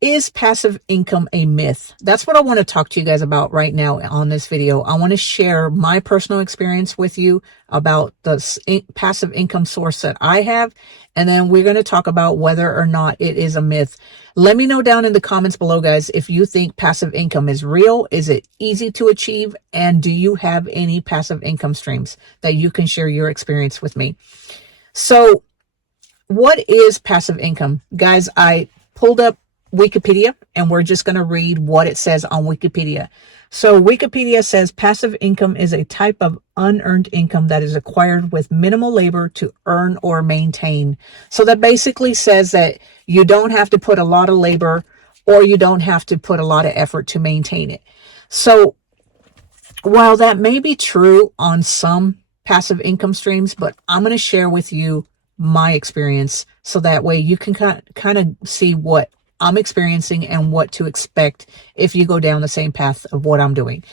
Is passive income a myth? That's what I want to talk to you guys about right now on this video. I want to share my personal experience with you about the passive income source that I have. And then we're going to talk about whether or not it is a myth. Let me know down in the comments below, guys, if you think passive income is real. Is it easy to achieve? And do you have any passive income streams that you can share your experience with me? So what is passive income? Guys, I pulled up Wikipedia, and we're just going to read what it says on Wikipedia. So Wikipedia says passive income is a type of unearned income that is acquired with minimal labor to earn or maintain. So that basically says that you don't have to put a lot of labor, or you don't have to put a lot of effort to maintain it. So while that may be true on some passive income streams, but I'm going to share with you my experience so that way you can kind of see what I'm experiencing and what to expect if you go down the same path of what I'm doing.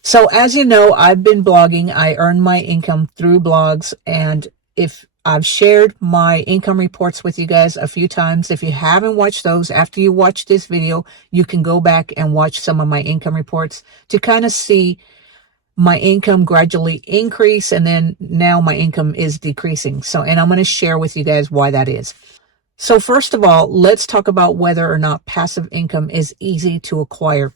So as you know, I've been blogging. I earn my income through blogs, and if I've shared my income reports with you guys a few times. If you haven't watched those, after you watch this video, you can go back and watch some of my income reports to kind of see my income gradually increase, and then now my income is decreasing. So, and I'm going to share with you guys why that is. So first of all, let's talk about whether or not passive income is easy to acquire.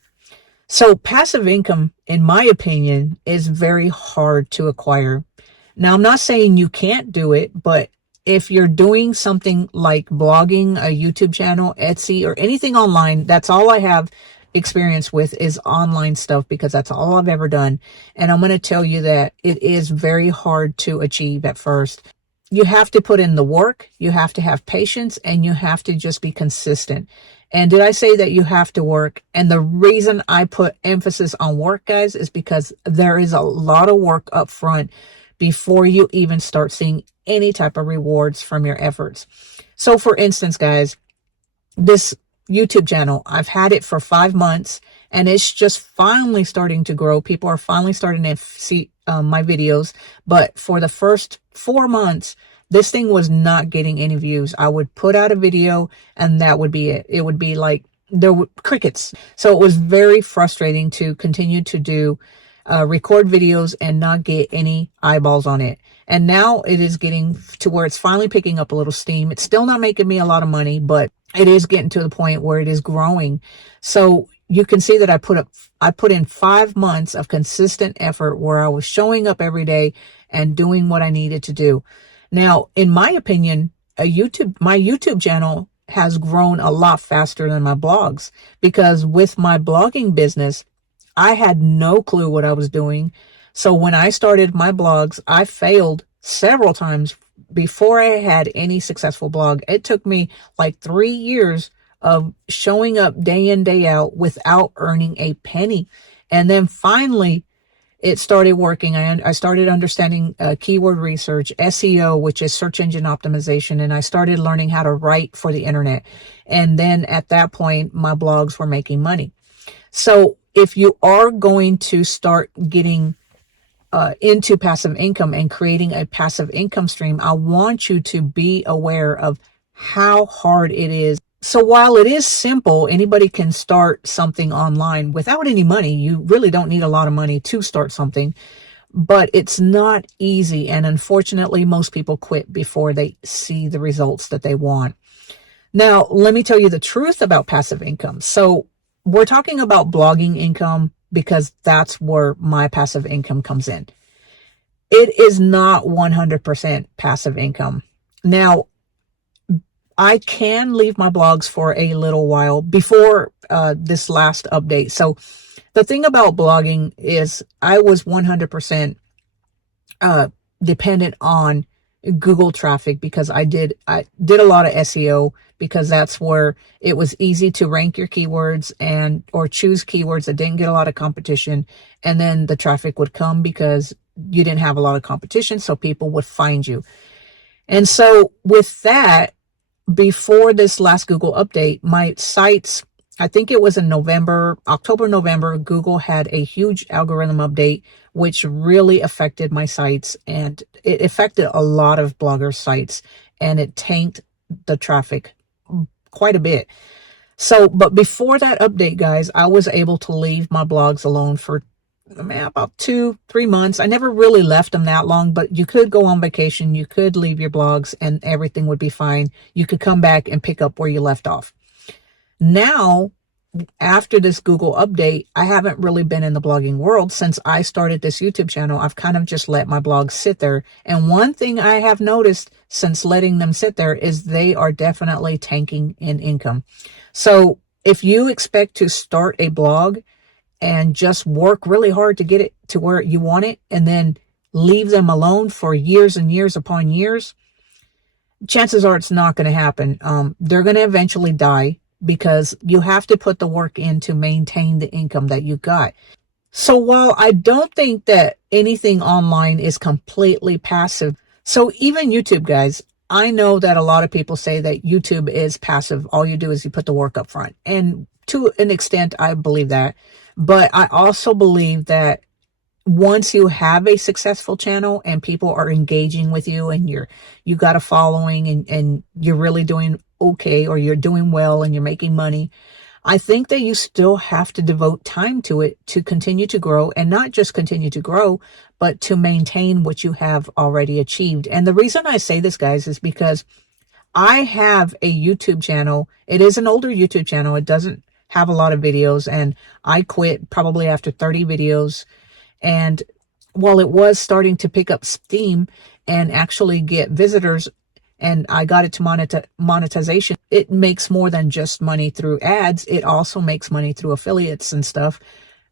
So passive income, in my opinion, is very hard to acquire. Now, I'm not saying you can't do it, but if you're doing something like blogging, a YouTube channel, Etsy, or anything online, that's all I have experience with is online stuff, because that's all I've ever done. And I'm going to tell you that it is very hard to achieve at first. You have to put in the work, you have to have patience, and you have to just be consistent. And did I say that you have to work? And the reason I put emphasis on work, guys, is because there is a lot of work up front before you even start seeing any type of rewards from your efforts. So for instance, guys, this YouTube channel, I've had it for 5 months, and it's just finally starting to grow. People are finally starting to see my videos. But for the first 4 months, this thing was not getting any views. I would put out a video and that would be it. It would be like there were crickets. So it was very frustrating to continue to do record videos and not get any eyeballs on it. And now it is getting to where it's finally picking up a little steam. It's still not making me a lot of money, but it is getting to the point where it is growing. So you can see that I put in 5 months of consistent effort where I was showing up every day and doing what I needed to do. Now, in my opinion, my YouTube channel has grown a lot faster than my blogs, because with my blogging business, I had no clue what I was doing. So when I started my blogs, I failed several times before I had any successful blog. It took me like 3 years of showing up day in, day out without earning a penny. And then finally, it started working. I started understanding keyword research, SEO, which is search engine optimization, and I started learning how to write for the internet. And then at that point, my blogs were making money. So if you are going to start getting into passive income and creating a passive income stream, I want you to be aware of how hard it is. So while it is simple, anybody can start something online without any money. You really don't need a lot of money to start something, but it's not easy. And unfortunately, most people quit before they see the results that they want. Now, let me tell you the truth about passive income. So we're talking about blogging income because that's where my passive income comes in. It is not 100% passive income. Now, I can leave my blogs for a little while before this last update. So the thing about blogging is I was 100% dependent on Google traffic, because I did a lot of SEO, because that's where it was easy to rank your keywords or choose keywords that didn't get a lot of competition. And then the traffic would come because you didn't have a lot of competition. So people would find you. And so with that, before this last Google update, my sites, I think it was in October, November, Google had a huge algorithm update, which really affected my sites, and it affected a lot of bloggers' sites, and it tanked the traffic quite a bit. So, but before that update, guys, I was able to leave my blogs alone for about 2-3 months. I never really left them that long, but you could go on vacation, you could leave your blogs and everything would be fine. You could come back and pick up where you left off. Now, after this Google update, I haven't really been in the blogging world since I started this YouTube channel. I've kind of just let my blogs sit there. And one thing I have noticed since letting them sit there is they are definitely tanking in income. So if you expect to start a blog and just work really hard to get it to where you want it and then leave them alone for years and years upon years, chances are it's not going to happen. They're going to eventually die because you have to put the work in to maintain the income that you got. So while I don't think that anything online is completely passive, so even YouTube, guys, I know that a lot of people say that YouTube is passive. All you do is you put the work up front. And to an extent, I believe that. But I also believe that once you have a successful channel and people are engaging with you and you got a following and you're really doing okay, or you're doing well and you're making money, I think that you still have to devote time to it to continue to grow, and not just continue to grow, but to maintain what you have already achieved. And the reason I say this, guys, is because I have a YouTube channel. It is an older YouTube channel. It doesn't have a lot of videos, and I quit probably after 30 videos. And while it was starting to pick up steam and actually get visitors, and I got it to monetization, it makes more than just money through ads. It also makes money through affiliates and stuff.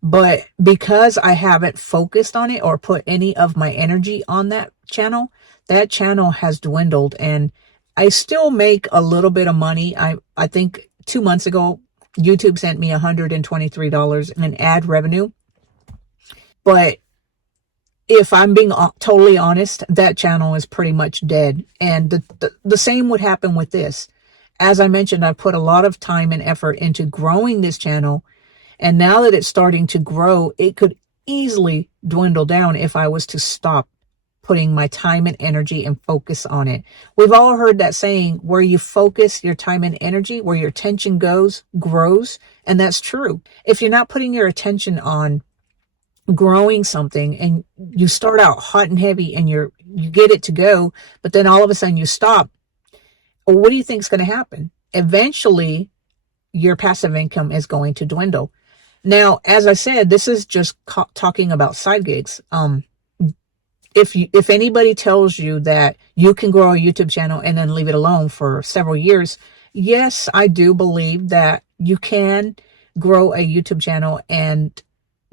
But because I haven't focused on it or put any of my energy on that channel has dwindled, and I still make a little bit of money. I think 2 months ago, YouTube sent me $123 in an ad revenue. But if I'm being totally honest, that channel is pretty much dead. And the same would happen with this. As I mentioned, I've put a lot of time and effort into growing this channel. And now that it's starting to grow, it could easily dwindle down if I was to stop putting my time and energy and focus on it. We've all heard that saying, where you focus your time and energy, where your attention goes, grows. And that's true. If you're not putting your attention on growing something and you start out hot and heavy and you get it to go, but then all of a sudden you stop, well, what do you think is going to happen? Eventually, your passive income is going to dwindle. Now, as I said, this is just talking about side gigs. If anybody tells you that you can grow a YouTube channel and then leave it alone for several years, yes, I do believe that you can grow a YouTube channel, and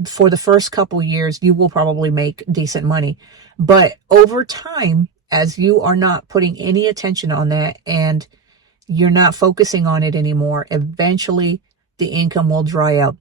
for the first couple years, you will probably make decent money. But over time, as you are not putting any attention on that and you're not focusing on it anymore, eventually the income will dry out.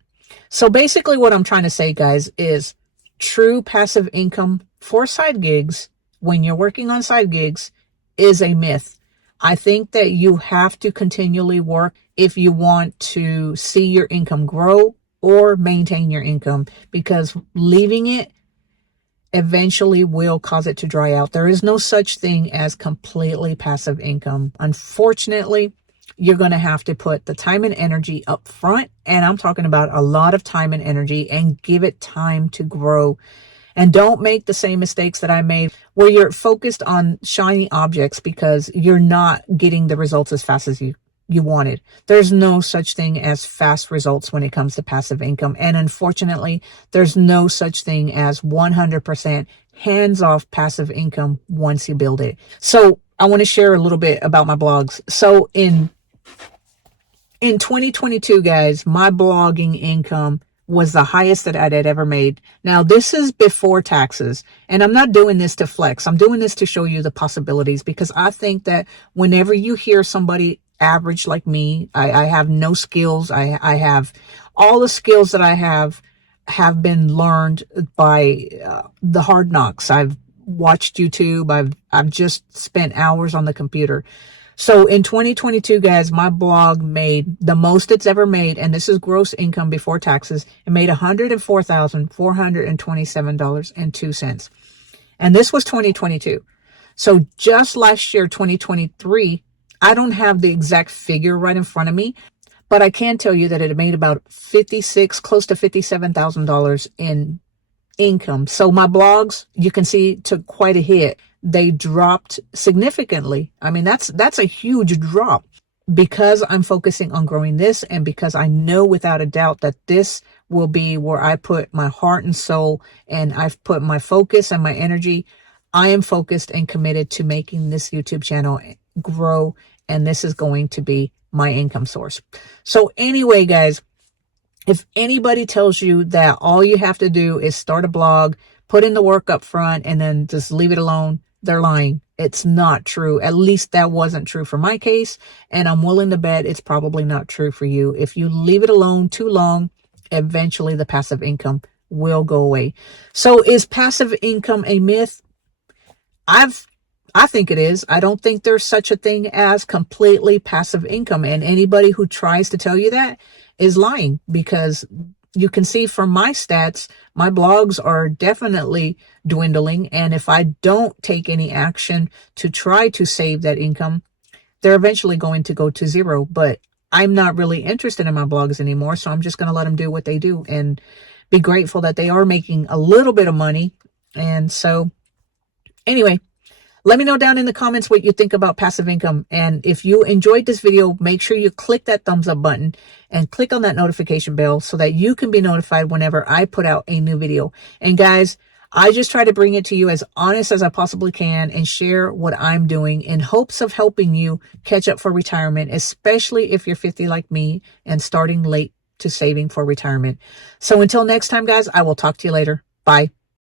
So basically what I'm trying to say, guys, is true passive income for side gigs, when you're working on side gigs, is a myth. I think that you have to continually work if you want to see your income grow or maintain your income, because leaving it eventually will cause it to dry out. There is no such thing as completely passive income. Unfortunately, you're going to have to put the time and energy up front, and I'm talking about a lot of time and energy, and give it time to grow. And don't make the same mistakes that I made, where you're focused on shiny objects because you're not getting the results as fast as you wanted. There's no such thing as fast results when it comes to passive income. And unfortunately, there's no such thing as 100% hands-off passive income once you build it. So I want to share a little bit about my blogs. So in 2022, guys, my blogging income was the highest that I'd ever made. Now, this is before taxes, and I'm not doing this to flex. I'm doing this to show you the possibilities, because I think that whenever you hear somebody average like me, I have no skills. I have all the skills that I have been learned by the hard knocks. I've watched YouTube. I've just spent hours on the computer. So in 2022, guys, my blog made the most it's ever made, and this is gross income before taxes. It made $104,427.02. And this was 2022. So just last year, 2023, I don't have the exact figure right in front of me, But I can tell you that it made about close to $57,000 in income. So my blogs, you can see, took quite a hit. They dropped significantly. I mean, that's a huge drop, because I'm focusing on growing this, and because I know without a doubt that this will be where I put my heart and soul, and I've put my focus and my energy. I am focused and committed to making this YouTube channel grow, and this is going to be my income source. So anyway, guys, if anybody tells you that all you have to do is start a blog, put in the work up front, and then just leave it alone, they're lying. It's not true. At least that wasn't true for my case, and I'm willing to bet it's probably not true for you. If you leave it alone too long, eventually the passive income will go away. So is passive income a myth? I think it is. I don't think there's such a thing as completely passive income. And anybody who tries to tell you that is lying, because you can see from my stats, my blogs are definitely dwindling. And if I don't take any action to try to save that income, they're eventually going to go to zero. But I'm not really interested in my blogs anymore. So I'm just going to let them do what they do and be grateful that they are making a little bit of money. And so anyway, let me know down in the comments what you think about passive income. And if you enjoyed this video, make sure you click that thumbs up button and click on that notification bell so that you can be notified whenever I put out a new video. And guys, I just try to bring it to you as honest as I possibly can and share what I'm doing in hopes of helping you catch up for retirement, especially if you're 50 like me and starting late to saving for retirement. So until next time, guys, I will talk to you later. Bye.